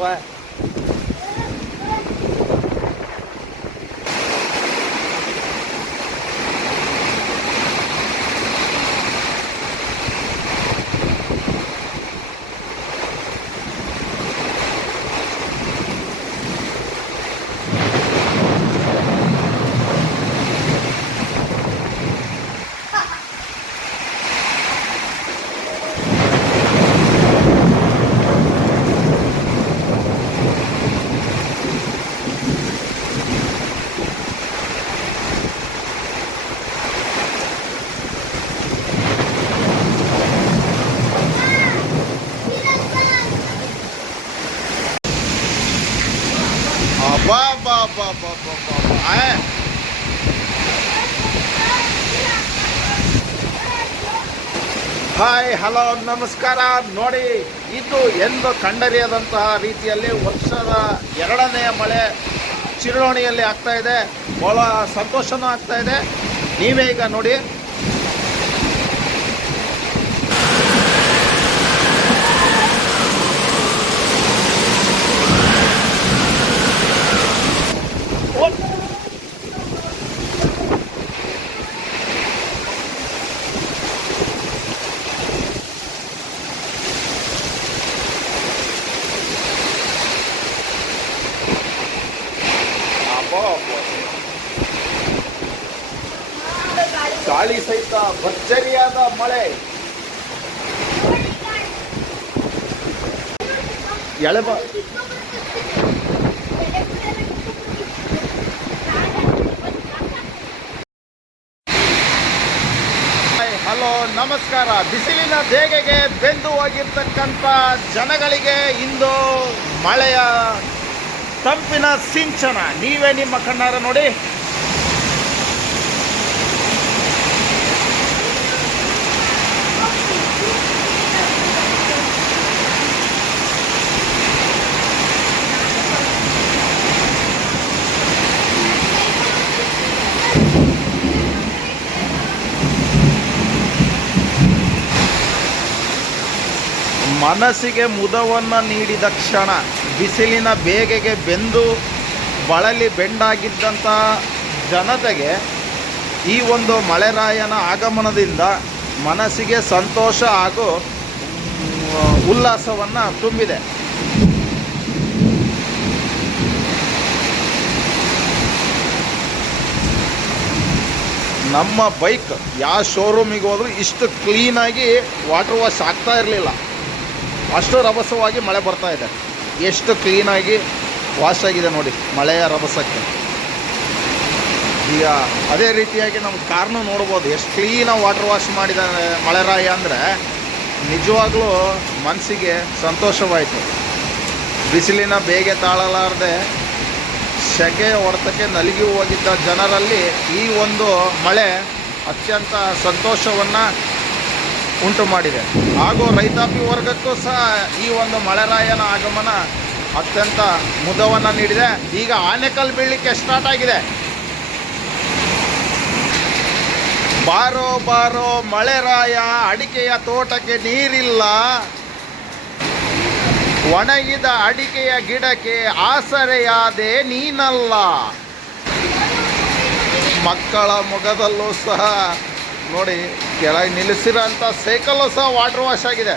ಅಥವಾ ಬಾ ಬಾ ಬಾ ಬಾ ಬಾ ಬಾ ಹಾಯ್ ಹಲೋ ನಮಸ್ಕಾರ. ನೋಡಿ, ಇದು ಎಂದು ಕಂಡರಿಯದಂತಹ ರೀತಿಯಲ್ಲಿ ವರ್ಷದ ಎರಡನೆಯ ಮಳೆ ಚಿರೋಣಿಯಲ್ಲಿ ಆಗ್ತಾ ಇದೆ. ಬಹಳ ಸಂತೋಷನೂ ಆಗ್ತಾ ಇದೆ. ನೀವೇ ಈಗ ನೋಡಿ, ಗಾಳಿ ಸಹಿತ ಭರ್ಜರಿಯಾದ ಮಳೆ. ಹಲೋ ನಮಸ್ಕಾರ. ಬಿಸಿಲಿನ ಬೇಗೆಗೆ ಬೆಂದು ಹೋಗಿರ್ತಕ್ಕಂಥ ಜನಗಳಿಗೆ ಇಂದು ಮಳೆಯ ತಂಪಿನ ಸಿಂಚನ ನೀವೇ ನಿಮ್ಮ ಕಣ್ಣಾರ ನೋಡಿ. ಮನಸ್ಸಿಗೆ ಮುದವನ್ನು ನೀಡಿದ ಕ್ಷಣ. ಬಿಸಿಲಿನ ಬೇಗೆಗೆ ಬೆಂದು ಬಳಲಿ ಬೆಂಡಾಗಿದ್ದಂಥ ಜನತೆಗೆ ಈ ಒಂದು ಮಳೆರಾಯನ ಆಗಮನದಿಂದ ಮನಸ್ಸಿಗೆ ಸಂತೋಷ ಹಾಗೂ ಉಲ್ಲಾಸವನ್ನು ತುಂಬಿದೆ. ನಮ್ಮ ಬೈಕ್ ಯಾವ ಶೋರೂಮಿಗೆ ಹೋದರೂ ಇಷ್ಟು ಕ್ಲೀನಾಗಿ ವಾಟರ್ ವಾಶ್ ಆಗ್ತಾ ಇರಲಿಲ್ಲ. ಅಷ್ಟು ರಭಸವಾಗಿ ಮಳೆ ಬರ್ತಾ ಇದೆ. ಎಷ್ಟು ಕ್ಲೀನಾಗಿ ವಾಶ್ ಆಗಿದೆ ನೋಡಿ ಮಳೆಯ ರಭಸಕ್ಕೆ. ಈಗ ಅದೇ ರೀತಿಯಾಗಿ ನಮ್ಮ ಕಾರ್ನು ನೋಡ್ಬೋದು, ಎಷ್ಟು ಕ್ಲೀನಾಗಿ ವಾಟರ್ ವಾಶ್ ಮಾಡಿದ ಮಳೆರಾಯ ಅಂದರೆ ನಿಜವಾಗ್ಲೂ ಮನಸ್ಸಿಗೆ ಸಂತೋಷವಾಯಿತು. ಬಿಸಿಲಿನ ಬೇಗೆ ತಾಳಲಾರದೆ ಸೆಕೆಯ ಹೊಡೆತಕ್ಕೆ ನಲುಗಿ ಹೋಗಿದ್ದ ಜನರಲ್ಲಿ ಈ ಒಂದು ಮಳೆ ಅತ್ಯಂತ ಸಂತೋಷವನ್ನು ಉಂಟು ಮಾಡಿದೆ. ಹಾಗೂ ರೈತಾಪಿ ವರ್ಗಕ್ಕೂ ಸಹ ಈ ಒಂದು ಮಳೆರಾಯನ ಆಗಮನ ಅತ್ಯಂತ ಮುದವನ್ನು ನೀಡಿದೆ. ಈಗ ಆನೆಕಲ್ಲು ಬೀಳಲಿಕ್ಕೆ ಸ್ಟಾರ್ಟ್ ಆಗಿದೆ. ಬಾರೋ ಬಾರೋ ಮಳೆರಾಯ, ಅಡಿಕೆಯ ತೋಟಕ್ಕೆ ನೀರಿಲ್ಲ, ಒಣಗಿದ ಅಡಿಕೆಯ ಗಿಡಕ್ಕೆ ಆಸರೆಯಾದೆ ನೀನಲ್ಲ. ಮಕ್ಕಳ ಮೊಗದಲ್ಲೂ ಸಹ ನೋಡಿ, ಕೆಳಗೆ ನಿಲ್ಲಿಸಿರೋಂಥ ಸೈಕಲ್ಲು ಸಹ ವಾಟರ್ ವಾಶ್ ಆಗಿದೆ.